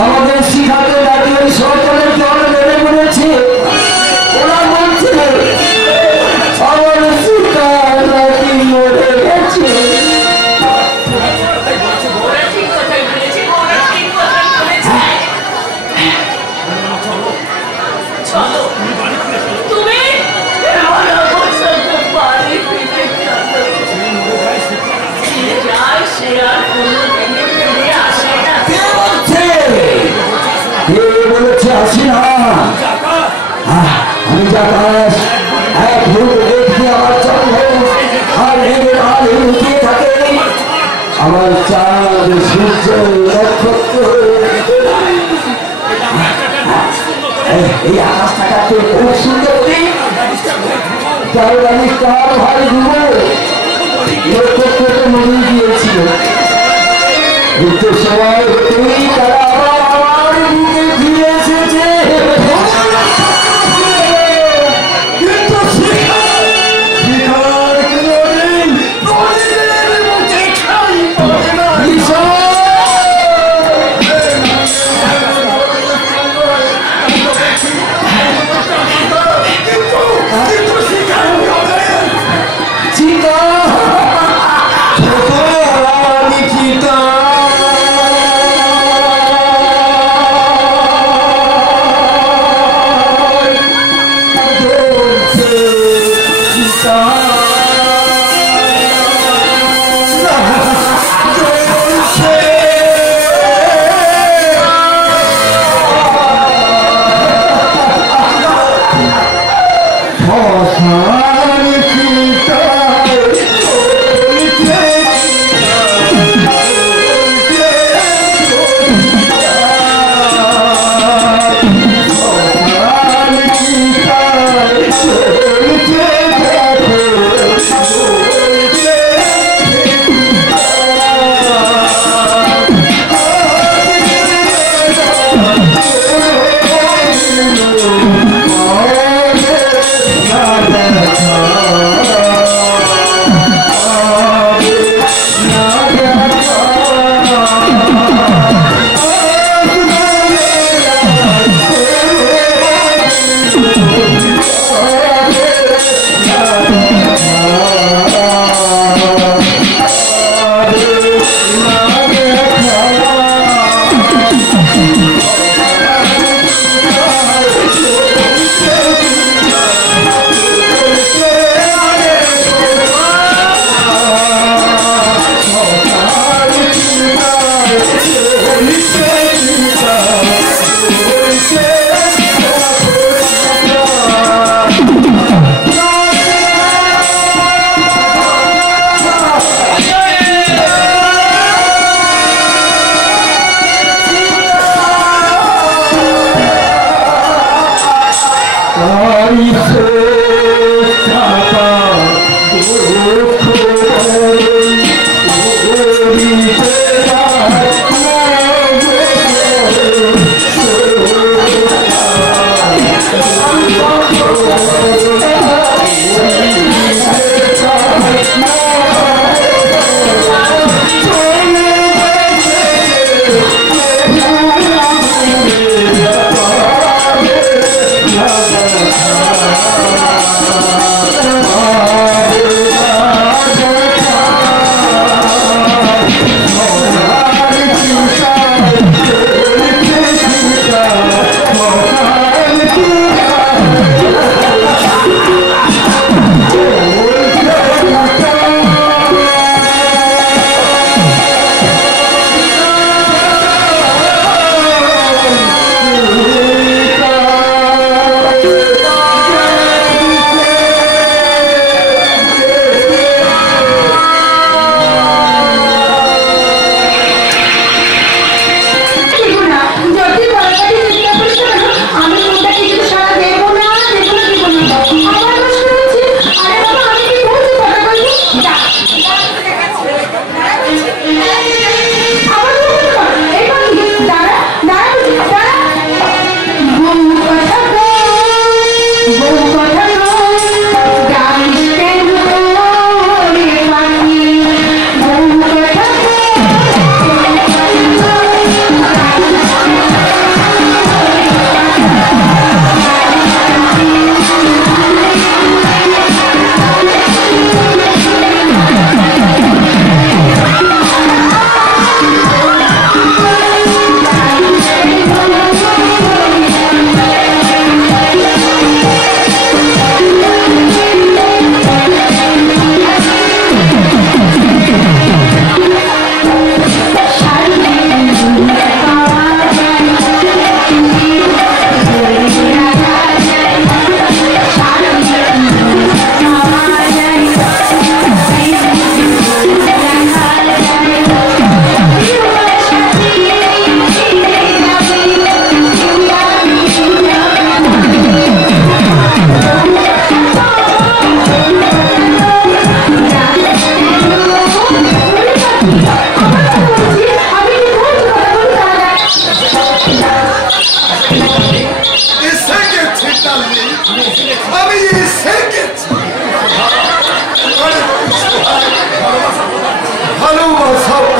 আমাদের শিখাতে দাঁড়িয়ে সরকারের জল বেড়ে পড়েছে ওরা বলছে আমার শিকার নাকি মরে গেছে আসি না আমি জাকাশ এক ভূত দেখি আমার চন্দ্র আর লুকিয়ে থাকে আমার চাঁদ সূর্য নক্ষত্র এই আকাশটাকে খুব সুন্দর কারণ আমি কার ভাই ঘুমো নক্ষত্রটা মরে গিয়েছিল কিন্তু সবাই হতেই তারা আমার বুকে ফিরে এসেছে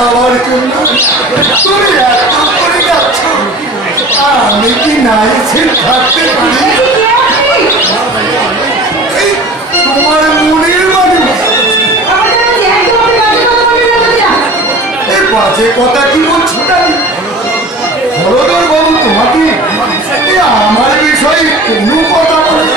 বাবার জন্য তুমি এত করে যাচ্ছ, আমি কি না এসে থাকতে পারি? তোমার মনের মানুষ এই বাজে কথা কি বলছো তাই? হলধর বাবু তোমাকে আমার বিষয়ে কোনো কথা বলে?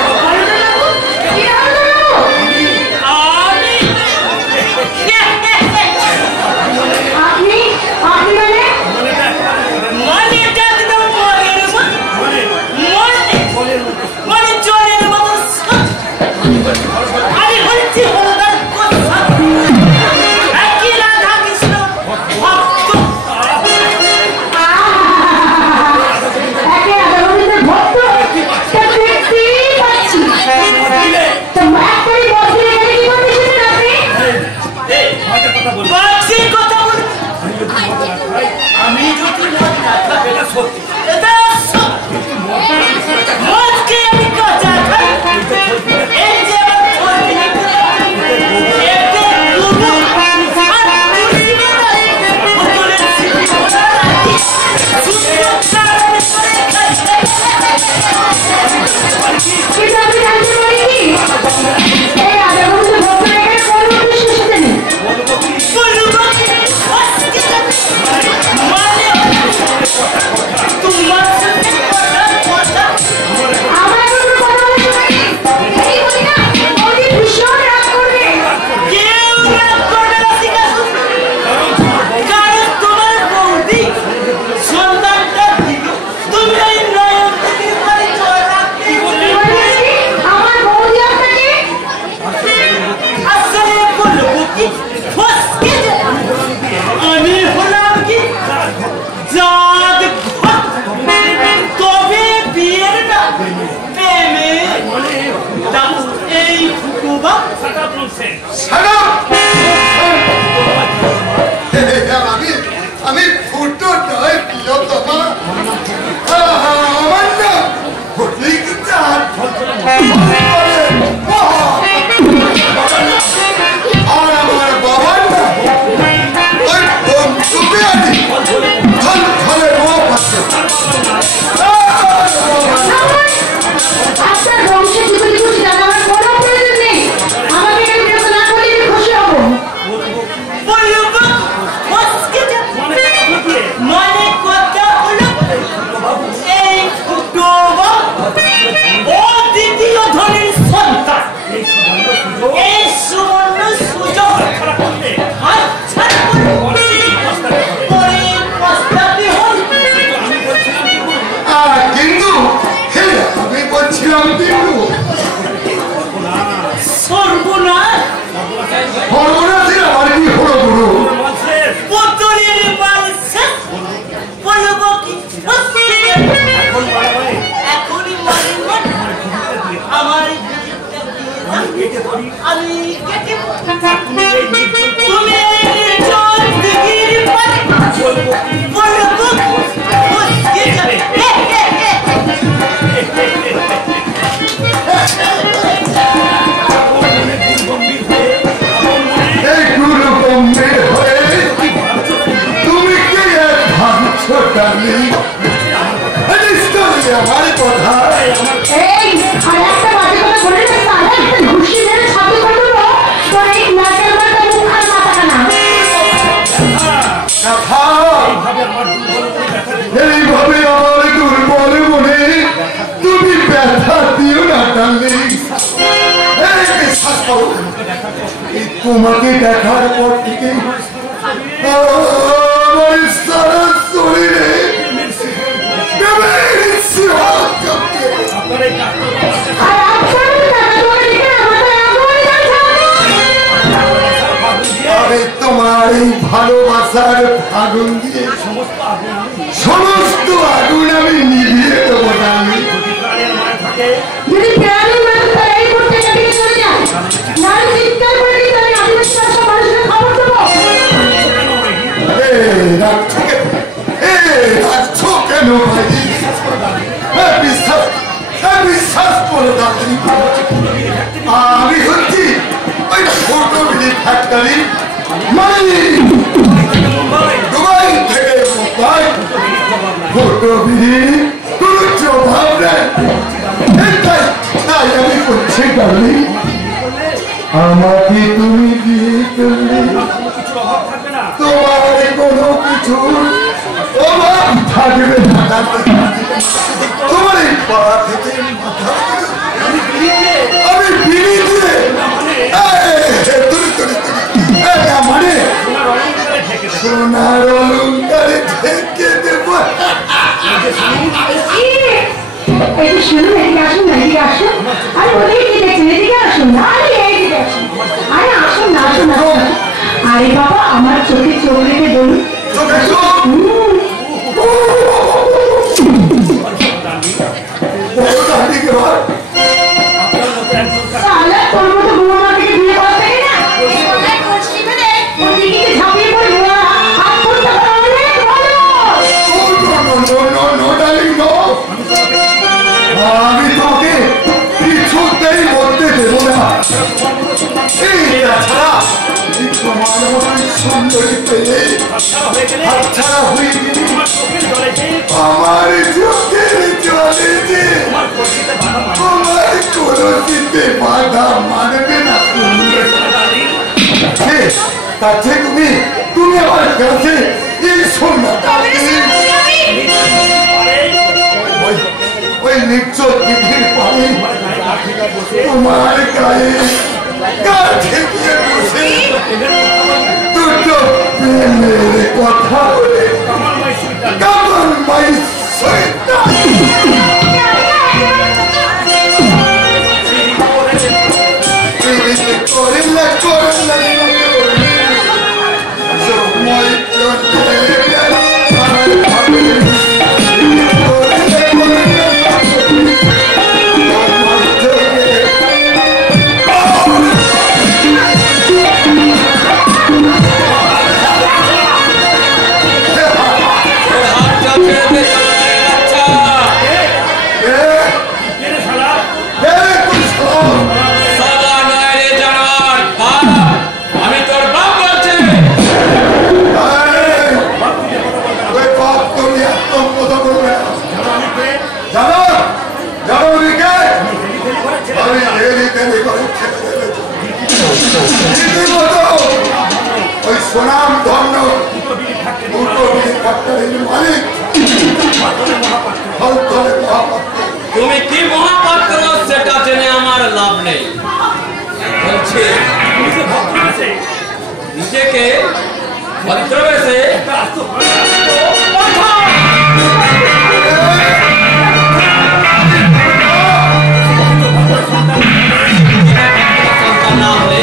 তোমাকে দেখার পর থেকে আমার সারা শরীরে আমি তোমার এই ভালোবাসার আগুন দিয়ে সমস্ত আগুন আমি নিভিয়ে দেবো। কেন বিশ্বাস করে আমি হচ্ছি ওই ছোট ফ্যাক্টরি মালিক। ডার্লিং আমাকে তুমি বিয়ে করলে তোমার কোনো কিছু অভাব থাকবে না। তোমার এই পা থেকে মাথা আমি বিড়ি দিয়ে মানে সোনার অলঙ্কারে ঢেকে দেব। শুনুন এদিকে আসুন না, এদিকে আসুন। আরে ওদিকে কি দেখছেন, এদিকে আসুন না। আরে এইদিকে আসুন, আরে আসুন না, আসুন না। আরে বাবা আমার চোখে চোখ রেখে বলুন। তোর মতো বুড়ো মাকে বিয়ে করতে না ঝাঁপিয়ে পড়ে হাত করতে পারলে আমি তোমাকে কিছুতেই বলতে দেবো না। সুন্দরী পেলে হাতছাড়া হয়ে গেলে আমার চোখের জলে যে তোমার কলসিতে বাধা মানবে না। তাতে তুমি আমার কাছে এসো না। ওই নিশ্চয় পৃথিবীর পানি তোমার গায়ে কাছে গিয়ে বসে দুটো প্রেমের কথা বলে কেমন মাই সুনাম ধন্য তুমি কি মহাপাত্র সেটা জেনে আমার লাভ নেই। বলছি নিজেকে ভদ্রবেশে না হলে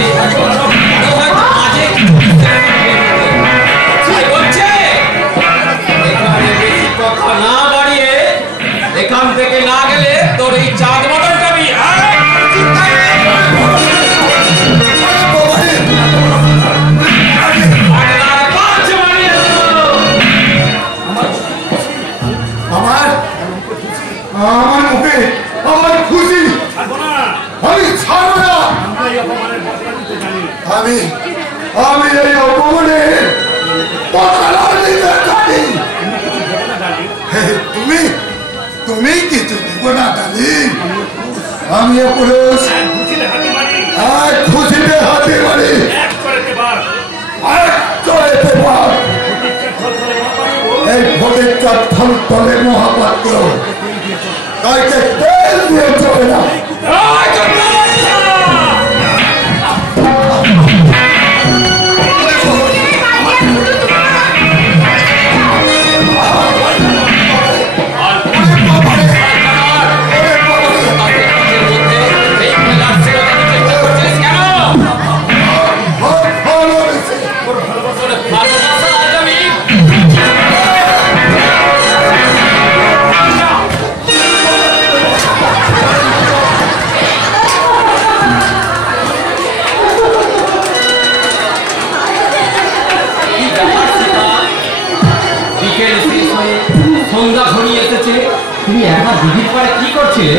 না বাড়িয়ে এখান থেকে না গেলে তোর এই চাঁদ মটনটা আমি আমার মুখে আমার খুশি আমি ছাড়ব না। আমি এই অপমানে তুমি কিছু দেব না ডার্লিং। আমি পুরুষ এক খুশিতে হাতে মারি এই ভোটের থল তলে মহাপাত্র তাইকে তেল দিয়ে চলে না। সন্ধ্যা ঘনিয়ে এসেছে, তুমি একা দিদির পরে কি করছিলে?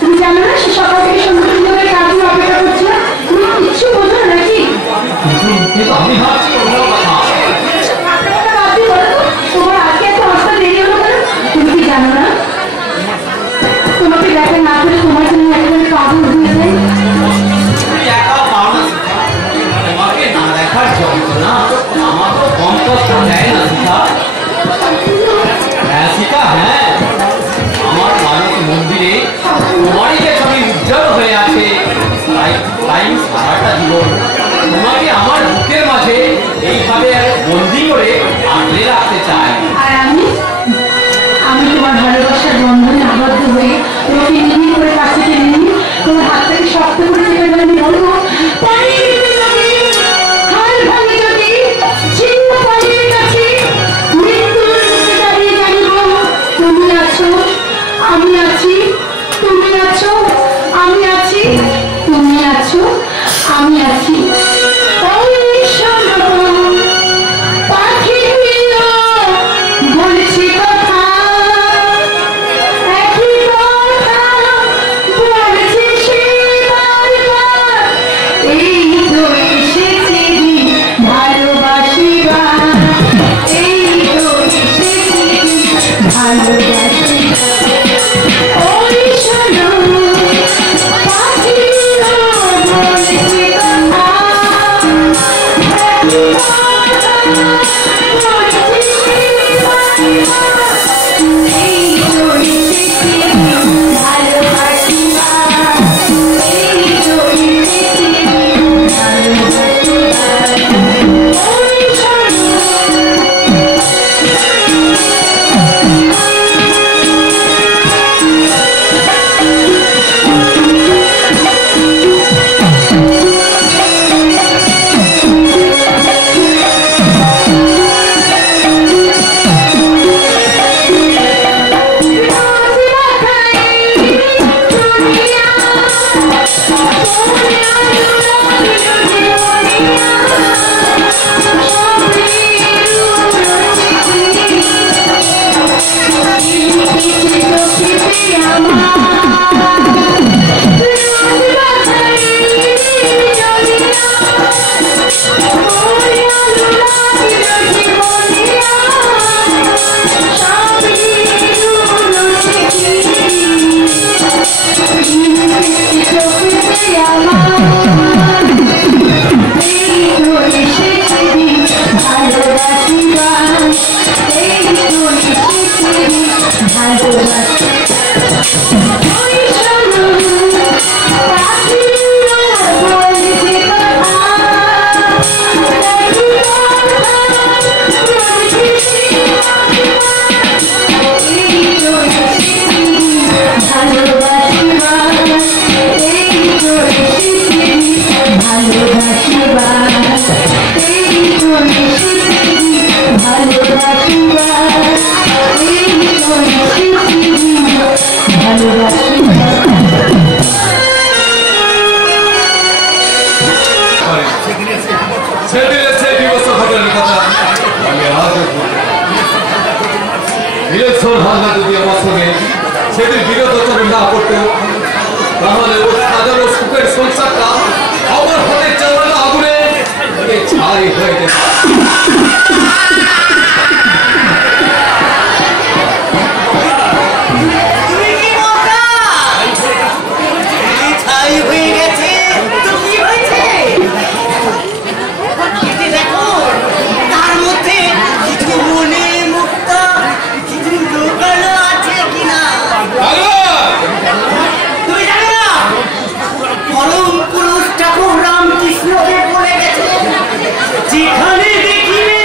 তুমি জানো না সে সকাল থেকে সন্ধ্যা কাজ অপেক্ষা করছিল। তুমি কিছু বোঝো নাকি? কিন্তু আমি ভাবছি অন্য কথা। তোমার আজকে এত অবস্থা দেরি হলো কেন? তুমি কি জানো না তোমাকে দেখা না কষ্ট দেয় না সীতা? হ্যাঁ সীতা, হ্যাঁ, আমার মানস মন্দিরে তোমারই যে ছবি উজ্জ্বল হয়ে আছে, তাই সারাটা জীবন তোমাকে আমার বুকের মাঝে এইভাবে বন্দি করে আঁকড়ে রাখতে চাই। আর আমি তোমার ভালোবাসার বন্ধনে আবদ্ধ হয়ে তোমাকে নিবিড় করে কাছে টেনে নিয়ে তোমার হাতটাকে শক্ত করে চেপে ধরে আমি বলবো, হাল ভাঙে যদি ছিন্ন পানির কাছে মৃত্যুর মুখে দাঁড়িয়ে জানিব, তুমি আছো, আমি আছি, তুমি আছো, আমি আছি, তুমি আছো, আমি আছি। সেদিন বিগত চলে না করতো তাহলে ওর সাজানো সুখের সংসারটা আমার হাতে চালানো আগুনে ছাই হয়ে যেত। যেখানে দেখিবে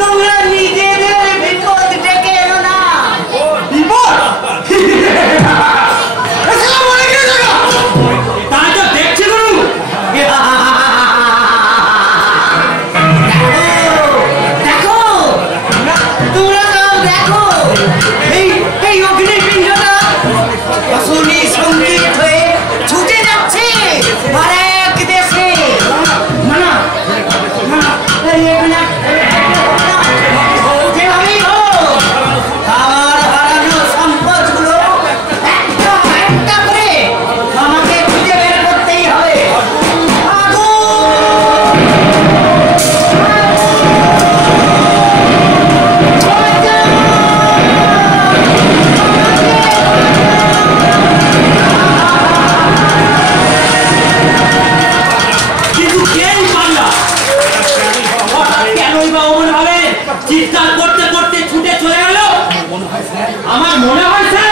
তোমরা নিজেদের বিপদ ডেকে এলো না। বিপদ তাই তো দেখছি গুরু। দেখো তোমরা সব দেখো, এই অগ্নিপিণ্ডটা অশনি সংগীত হয়ে ছুটে যাচ্ছে আরেক দেশে। না যেভাবেই হোক আমার হারানো সম্পদগুলো একটা একটা করে আমাকে খুঁজে বের করতেই হবে। কিন্তু কেই পারলা, কেনই বা অমন ভাবে চিৎকার করতে করতে ছুটে চলে গেল? আমার মনে হয়েছে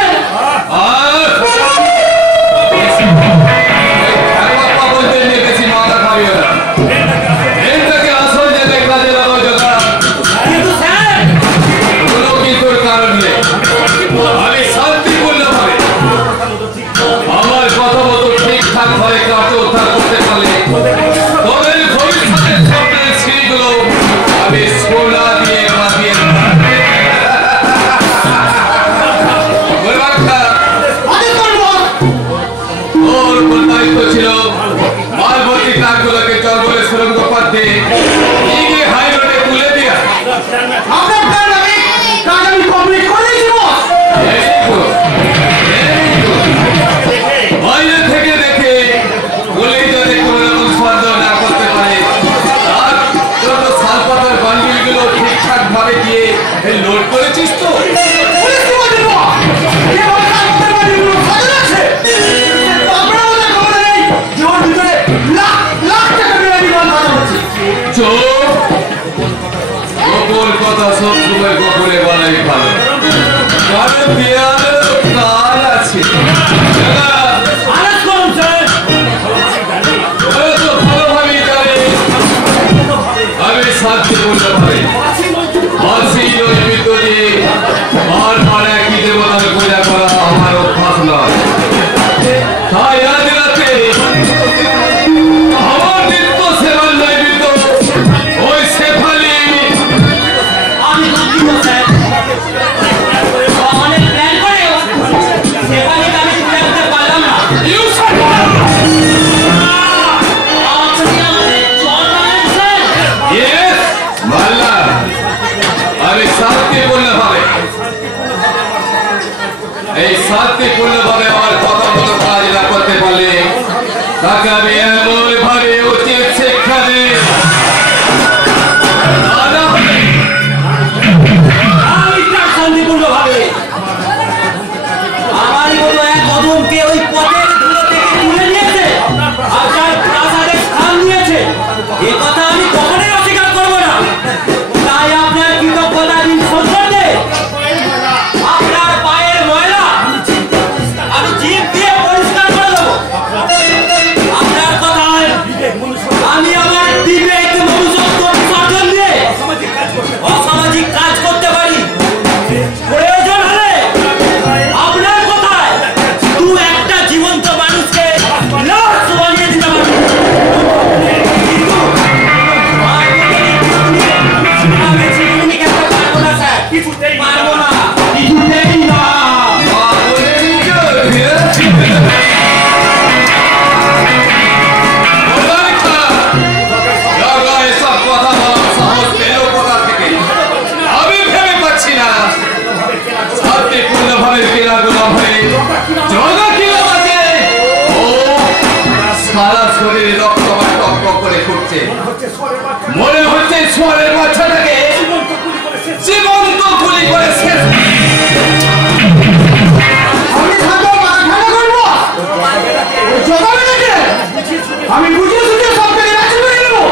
কিন্তু স্যার আমি শান্তিপূর্ণভাবে আমার কথা মতো ঠিকঠাক ভাবে কাজ উদ্ধার করতে পারলে তোদের ভবিষ্যতের স্বপ্নের সিঁড়িগুলো আমি সোনা দিয়ে বাঁধিয়ে ওর উপর দায়িত্ব ছিল মালভর্তি ট্রাকগুলোকে জঙ্গলে সুরঙ্গ পাতে এগিয়ে হাই রোডে তুলে দেওয়া। আপনার প্ল্যান আমি কমপ্লিট করে দিয়েছি বস। বাইরে থেকে দেখে বলেই যদি কোনো রকম সন্দেহ না করতে পারে তার জন্য শালপাতার বান্ডিলগুলো ঠিকঠাক ভাবে দিয়ে লোড করেছিস তো? পুলিশ কি বলছে বস? যে বস আপনার বাড়িগুলো সাজানো আছে, আপনারাও না খবর নেই যে ওর ভিতরে লাখ লাখ টাকা বিরিয়ানি মাল বাঁধা হচ্ছে। চোখ গোপন কথা সব সময় গোপনে বলাই ভালো, কারণ দেয়ালেরও কাল আছে। আরেক করুন স্যার। ওরা তো ভালোভাবেই জানে আমি শান্তিপূর্ণভাবে ফাঁসি ওই ভিতরে বারবার একই দেবতার পূজা করা আমার অভ্যাস নয়। তাই আজ রাতে আমার নিত্য সেবার নৈমিত্য ওই শেফালি আমি দুঃখিত স্যার, অনেক প্ল্যান করে সেখানে আমি তুলে আনতে পারলাম না। You shut up! আপনি আমাদের চল মানেন স্যার? Yes, মাল্লা। আমি শান্তিপূর্ণভাবে আমার কথা মতো কাজ না করতে পারলে তাকে আমি এমন ভাবে উচিত শিক্ষা দিই। আমি তার শান্তিপূর্ণভাবে আমারই মতো এক কদমকে ওই পথের ধুলো থেকে তুলে নিয়েছে আর তার প্রাসাদের স্থান নিয়েছে, এ কথা আমি কখনোই অস্বীকার করবো না। তাই আপনার কৃতজ্ঞতা দিন সম্পর্কে আপনার পায়ের ময়লা আমি জিভ দিয়ে পরিষ্কার করে দেবো। আপনার কথায় আমি আমার বিবেক মনুষ্যত্ব বিসর্জন দিয়ে অসামাজিক কাজ করতে পারি। প্রয়োজন হলে আপনার কথায় দু একটা জীবন্ত মানুষকে লাশ বানিয়ে দিতে পারি। কিন্তু আমি জীবনে একটা পারবো না স্যার, পারবো না, কিছুতেই না। আমি ভেবে পাচ্ছি না শান্তিপূর্ণভাবে ক্রীড়াগুলো হয়ে জগা কিলো আছে ও সারা শরীরে রক্ত টক করে ফুটছে। মনে হচ্ছে সোয়ারের বাচ্চাটাকে জীবন্ত গুলি করে শেষ। আমি থাকবো ঠান্ডা করবো, জগাবে নাকি? আমি বুঝিয়ে সুঝিয়ে সব থেকে রাজি করে নেবো।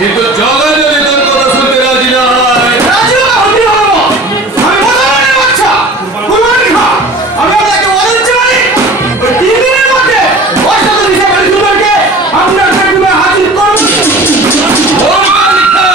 কিন্তু জগা যদি তোর কথা শুনতে রাজি না হয় রাজি হতে হবো। আমি মুসলমানের বাচ্চা, কুরবানি খা। আমি আপনাকে বলে দিচ্ছি মানে ওই 3 দিনের মধ্যে অষ্টম হিসেবে সুন্দরকে আপনার হাজির করুন। ও মালিকা!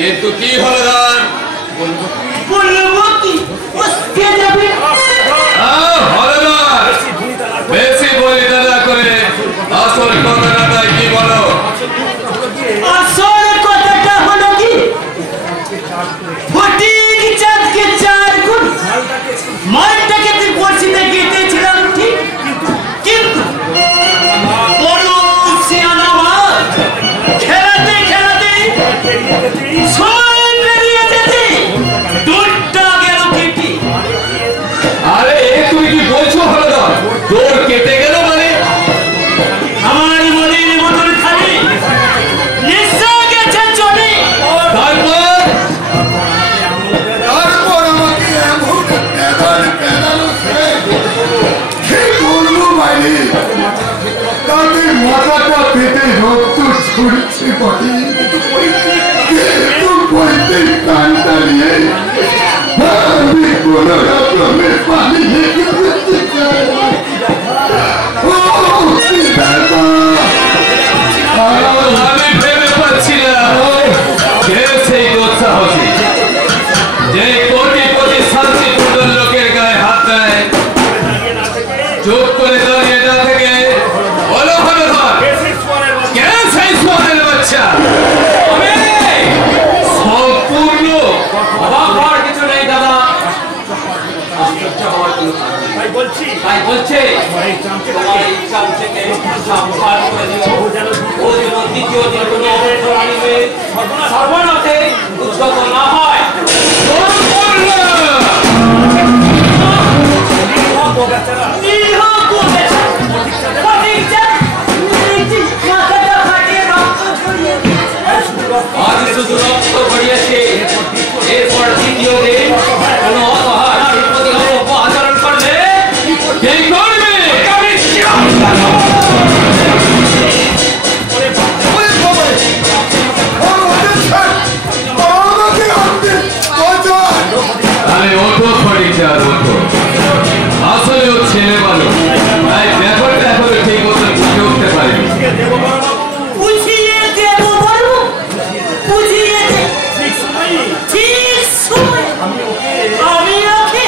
কিন্তু কি হলো দান? বলবো কি ওস্তে যাবে হলদার, বেশি বলি দাদা করে আসল কথাটা কি বলো? আসল কথাটা হলো কি ফটিক চাঁদকে 4 গুণ মালটাকে তুই বর্ষিতে গেঁথেছিলাম ঠিক, কিন্তু বড় সিয়ানা মাল খেলাতে খেলাতে সময় বেরিয়ে যেতে দুধটা গেল কেটে। আরে তুমি কি বলছো হলদার? তোর কেটে গেল মানে? আমার মনের মতন খালি নিঃশ্বাস গেছে চলে। তারপর আমাকে এমন পেদানো সে কি করবো বাইরে, তাদের মাথাটা পেটে রক্ত ছড়ছে বটে, কিন্তু বলতে প্রাণটা নিয়ে আমি কোনো রকমের পালিয়ে যেতে চাই। আমি ভেবে পাচ্ছি না কে সেই দুঃসাহসী যে কোটি কোটি শান্তিপূর্ণ লোকের গায়ে হাত দেয়। চুপ করে দাঁড়িয়ে না থেকে বলো হলধর, কে সেই সোয়ানের বাচ্চা? সম্পূর্ণ অবাক হওয়ার কিছু নেই দাদা, তাই বলছে তোমার এই চামচেকে সাবধান করে দিও, ও যেন দ্বিতীয় দিন কোনো অপরাধীকে সর্বনাশে উদ্যত না হয়। আজ শুধু রক্ত গড়িয়েছে, এরপর দ্বিতীয় দিন কোনো অসহায় প্রতি অপরাধ আচরণ করলে কে করবে? আরে ওঠো ফটিকচাঁদ, ওঠো। আসলে ও ছেলে ভালো, তাই ব্যাপারটা এখনো ঠিক মতো বুঝে উঠতে পারেনি। বুঝিয়ে দেব বলবো, বুঝিয়ে দে ঠিক সময় আমি ওকে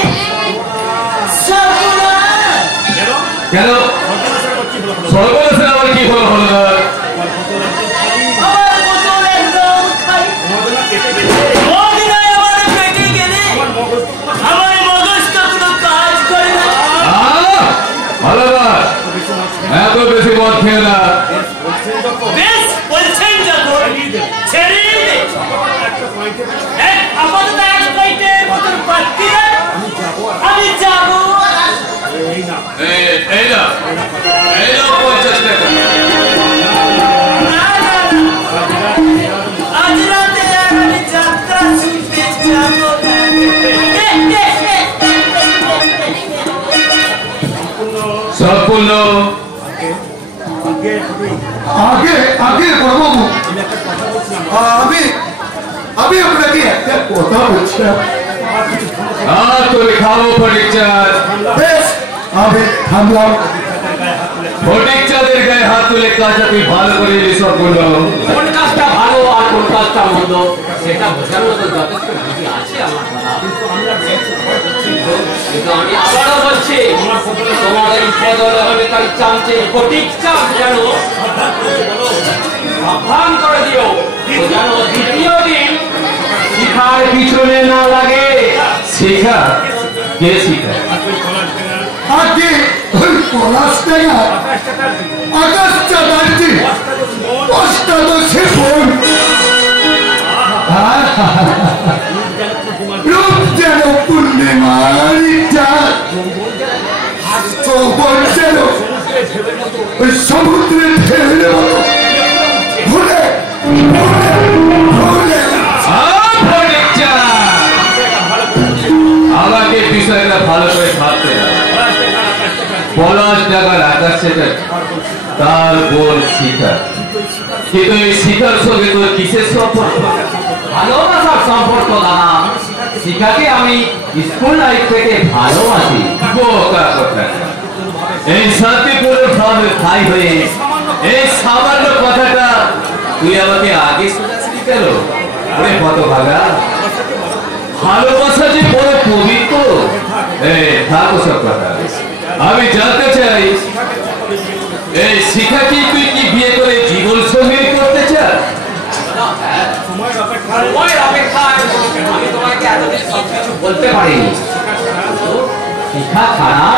সর্বনাশ। কেন সর্বনাশের আবার কি হলো হলদার? আমার বোতল একদম খাই মদ নয়, আমার পেটে গেলে আমার মগজটা কোনো কাজ করে না। হলদার, এত বেশি মদ খেয়ে না। বেশ বলছেন যখন ছেড়ে দে। আপাতত 1 পয়েন্টের মতন বাকি রাখ, আমি যাবো। এই না 50 টাকা। না, আজ রাতে আমি যাত্রা শুনতে যাবো। সম্পূর্ণ আগে আগে বড়বাবু, আমি আপনাকে একটা কথা বলছিলাম। তুমি খাবো ফটিকচাঁদ। বেশ, আমি থামলাম। ফটিকচাঁদের গায়ে হাত তুলে কাজটা তুই ভালো করে সম্পূর্ণ। কোন কাজটা ভালো আর কোন কাজটা মন্দ সেটা বোঝার মতো যথেষ্ট বুদ্ধি আছে আমার দাদা। কিন্তু আমি আবারও বলছি, তোমার এই বদলকারী চামচে ফটিকচাঁদ যেন সাবধান করে দিও, ও যেন দ্বিতীয় দিন শিখার পিছনে না লাগে। শিখা? কে শিখা? আগে ওই পলাশ টাকা 28 চ্যাটার্জি অষ্টাদশে বোন, রূপ যেন পূর্ণিমার চাঁদ, যৌবন যেন ওই সমুদ্রের ঢেউয়ের মতো ঘুরে ঘুরে ঘুরে। আমাকে বিষয়টা ভালো করে ভাবতে হবে। পলাশ টাকার আকাশ সেটা তার বোন শিখা, কিন্তু এই শিখার সঙ্গে তোর কিসের সম্পর্ক? ভালোবাসার সম্পর্ক দাদা। শিখাকে আমি স্কুল লাইফ থেকে ভালোবাসি। বোকা কথা। এই শান্তিপূর্ণ ভাই হয়ে এই সামান্য কথাটা তুই আমাকে আগে শোনাসনি কেন? হতভাগা, ভালোবাসা যে বড় পবিত্র। থাকো সব কথা, আমি জানতে চাই এই শিখাকে তুই কি বিয়ে করে জীবন সঙ্গী করতে চাস? সময়ের অপেক্ষায় আমি তোমাকে এতদিন সবকিছু বলতে পারিনি। শিখা ছাড়া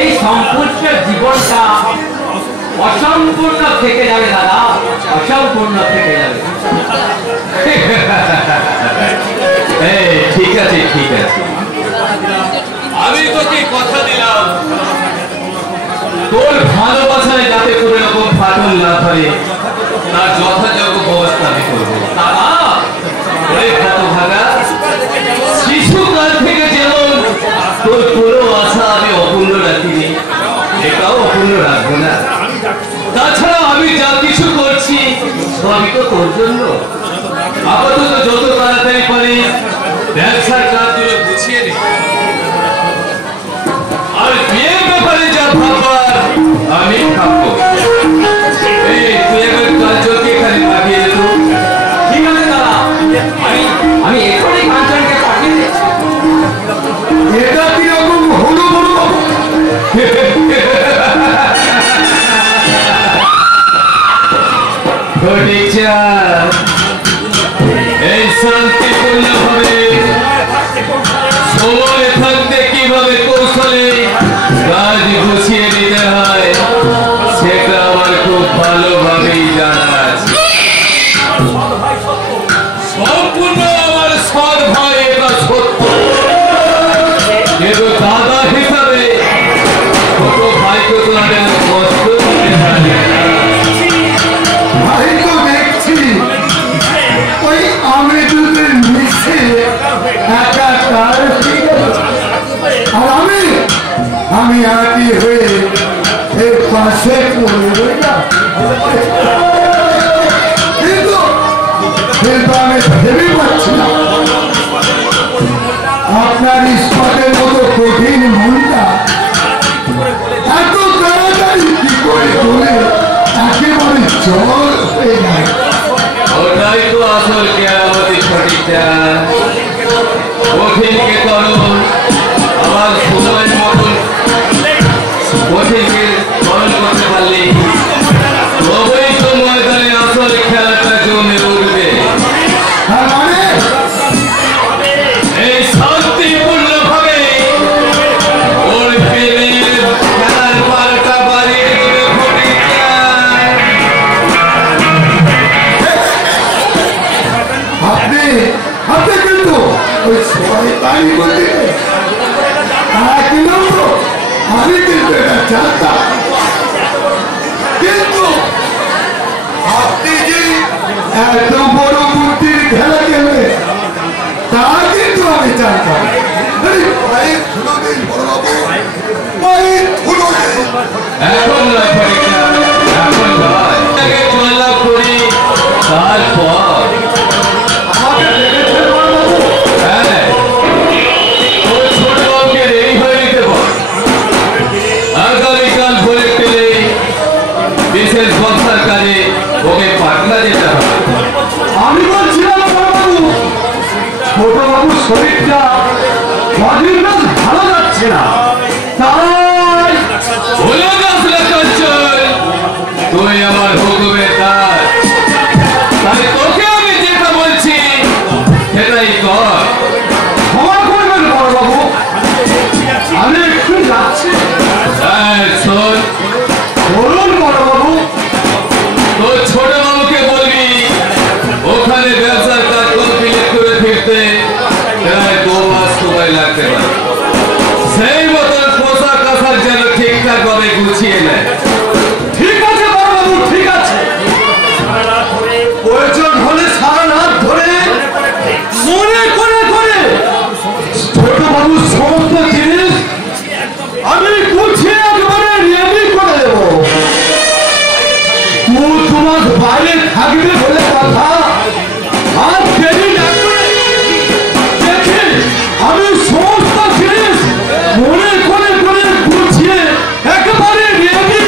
এই সম্পূর্ণ জীবনটা অসম্পূর্ণ থেকে যাবে দাদা, অসম্পূর্ণ থেকে যাবে। ঠিক আছে ঠিক আছে, আমি তোকে কথা দিলাম তোর ভালোবাসায় যাতে কোনো রকম ফাটল না ধরে তার যথাযোগ্য ব্যবস্থা আমি করবো। দাদা হতভাগা, শিশুকাল থেকে যেমন তোর কোনো আশা আমি অপূর্ণ রাখিনি, এটাও অপূর্ণ রাখবো না। তাছাড়া আমি যা কিছু করছি সবই তো তোর জন্য। আপাতত যত তাড়াতাড়ি পারি ব্যবসার কাজগুলো গুছিয়ে নে, আর বিয়ের ব্যাপারে যা ভাববার আমি ভাববো। এই তুই একবার কাজকে খালি পাঠিয়ে দেবো। ঠিক আছে দাদা, আমি এখনই কাঞ্চনকে পাঠিয়ে দিচ্ছি। এটা কিরকম হলো বলো? এই শান্তিপূর্ণ ভাবে সময় থাকতে কিভাবে কৌশলে কাজ গুছিয়ে নিতে হয় সেটা আমার খুব ভালোভাবেই জানা আছে। সম্পূর্ণ আমার সৎ ভাই, এটা সত্য। কিন্তু দাদা হিসাবে ছোট ভাইকে তো আমি কষ্ট দিতে পারি। ভাই তো দেখছি ওই আমি দুধের মিশে একাকার হয়ে গেল। আর আমি আগে হয়ে এর পাশে পড়ে রইলাম। কিন্তু আমি ভেবে পাচ্ছি না আপনার ইস্পাতের মতো কঠিন মনটা এত তাড়াতাড়ি কি করে চলে একেবারে জল হয়ে যায়। ওটাই তো আসল কেরামতি ছটিটা। কঠিনকে করো আবার সময়ের মতন কঠিনকে স্মরণ করতে পারলে তবেই তো ময়দানে আসল খেলাটা জমে উঠবে। তার মানে এই শান্তিপূর্ণ ভাবে ওর প্রেমের খেলার পাল্টা বাড়িয়ে দিবে ঘটিটা। আপনি কিন্তু ওই শয়তানি বলতে আমি কিন্তু এটা জানতাম, কিন্তু আপনি যে এত বড় বুদ্ধির খেলা খেলবে তা কিন্তু আমি জানতাম। পায়ে ধুলো দিন বড়বাবু, পায়ে ধুলো দিন। এখন নয় ঘটিটা, এখন নয়। আগে জয়লাভ করি তারপর বিশেষ বক্সার কাজে ওকে পাটনা যেতে হবে। আমি বলছিলাম ছোট বাবুর শরীরটা কদিন বেশ ভালো যাচ্ছে না, তাই হলো গাছলা কাঞ্চন, তুই আমার হুকুমের কাজ, তাই তোকে আমি যেটা বলছি সেটাই কর। ক্ষমা করবেন বড়বাবু, আমি একটু যাচ্ছি। শোন, বলুন বড়বাবু। তোর ছোট বাবুকে বলবি ওখানে ব্যবসার কাজ কমপ্লিট করে ফিরতে প্রায় 2 মাস সময় লাগতে পারে। সেই মতন পোশাক আশাক যেন ঠিকঠাক ভাবে গুছিয়ে নেয়। ঠিক আছে বড়বাবু, ঠিক আছে। প্রয়োজন হলে সারা রাত ধরে মনে করে করে ছোট বাবুর সমস্ত জিনিস আমি গুছিয়ে একেবারে রেডি করে দেবো। তোমার বাইরে থাকবে বলে কথা, আর দেরি না করে দেখি আমি সমস্ত জিনিস মনে করে করে গুছিয়ে একেবারে রেডি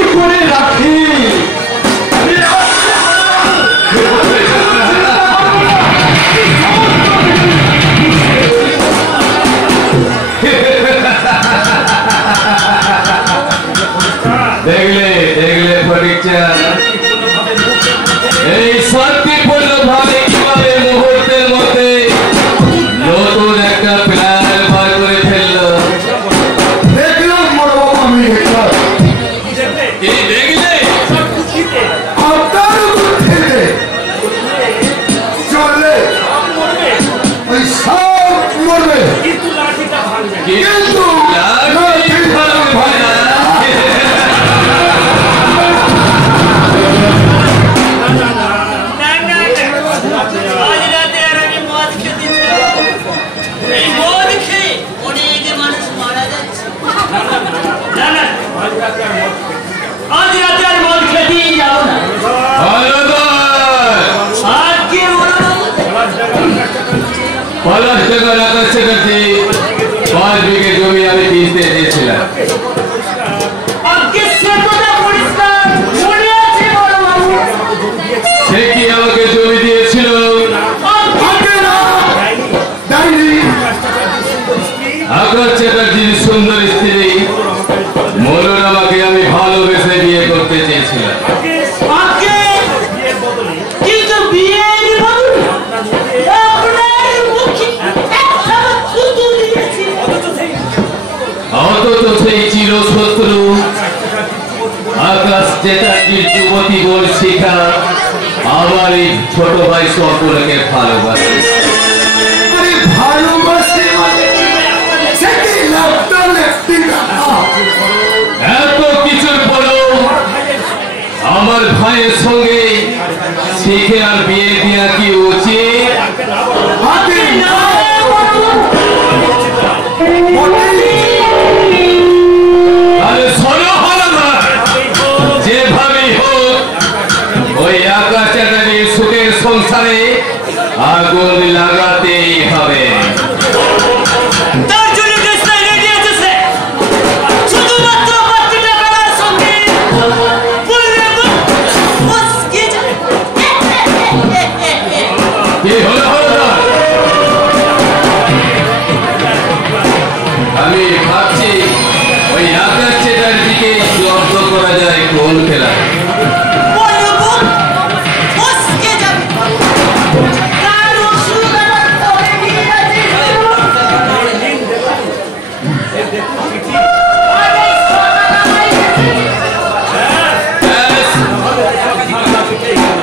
পলাশডাঙ্গার আকাশ চ্যাটার্জি 5 বিঘে জমি আমি কিনতে চেয়েছিলাম। সে কি আমাকে জমি দিয়েছিল? আকাশ চ্যাটার্জির সুন্দর স্ত্রী মনোরমাকে আমি ভালোবেসে বিয়ে করতে চেয়েছিলাম। অথচ সেই চিরশত্রু আকাশ চ্যাটার্জির যুবতী বল শিখা আবার এই ছোট ভাই সকলকে ভালোবাসে। এত কিছুর পরেও আমার ভাইয়ের সঙ্গে শিখে আর বিয়ে দেওয়া কি উচিত? যেভাবেই হোক ওই আকাশ চ্যাটার্জির সুখের সংসারে আগুন লাগাতেই হবে। আমি ভাবছি ওই আকাশ চ্যাটার্জিকে জব্দ করা যায় কোন খেলা?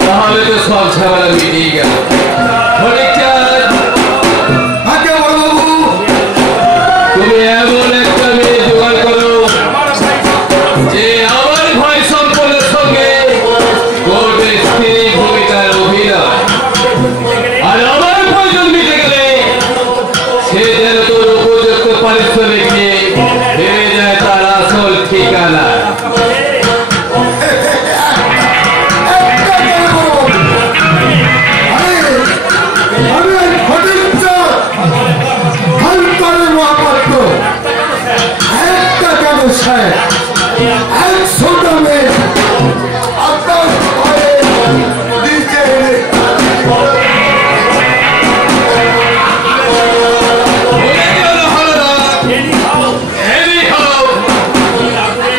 তাহলে তো সব ঝামেলা মিটিয়ে গেল। তুমি এমন একটা মেয়ে জোগাড় করো যে আমার ভাই সম্পদের সঙ্গে কোর্টের স্ত্রী ভূমিকার অভিনয়, আর আমার প্রয়োজন মিটে গেলে সে যেন তোর উপযুক্ত পারিশ্রমিক নিয়ে ফিরে যায় তার আসল ঠিকানা।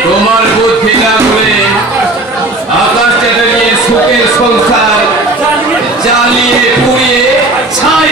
তোমার বুদ্ধি না করে আকাশ চ্যাটার্জির সুখের সংসার জ্বালিয়ে পুড়িয়ে ছাই